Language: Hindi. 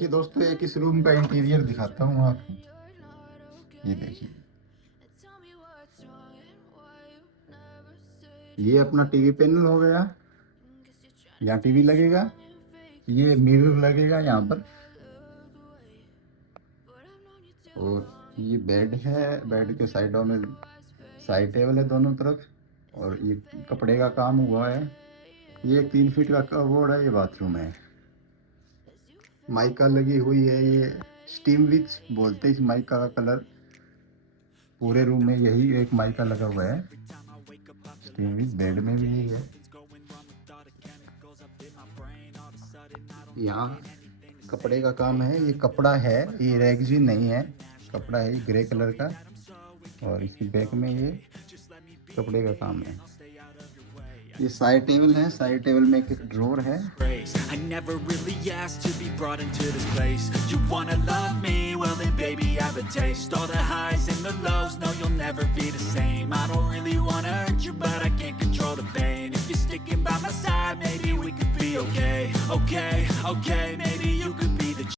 कि दोस्तों एक इस रूम का इंटीरियर दिखाता हूँ आपको। ये देखिए, ये अपना टीवी पैनल हो गया। यहाँ टीवी लगेगा, ये मिरर लगेगा यहाँ पर, और ये बेड है। बेड के साइडों में साइड टेबल है दोनों तरफ, और ये कपड़े का काम हुआ है। ये 3 फीट का कबोर्ड है। ये बाथरूम है, माइका लगी हुई है। ये स्टीम विच बोलते हैं इस माइका का कलर। पूरे रूम में यही एक माइका लगा हुआ है, स्टीम विच। बेड में भी यही है। यहाँ कपड़े का काम है। ये कपड़ा है, ये रेगजीन नहीं है, कपड़ा है ये ग्रे कलर का। और इसकी बैक में ये कपड़े का काम है। ये साइड टेबल है। साइड टेबल में एक ड्रॉर है। I never really asked to be brought into this place. You wanna love me? Well then baby I have a taste. All the highs and the lows, no you'll never be the same. I don't really wanna hurt you but I can't control the pain. If you're sticking by my side maybe we could be okay. Okay, okay,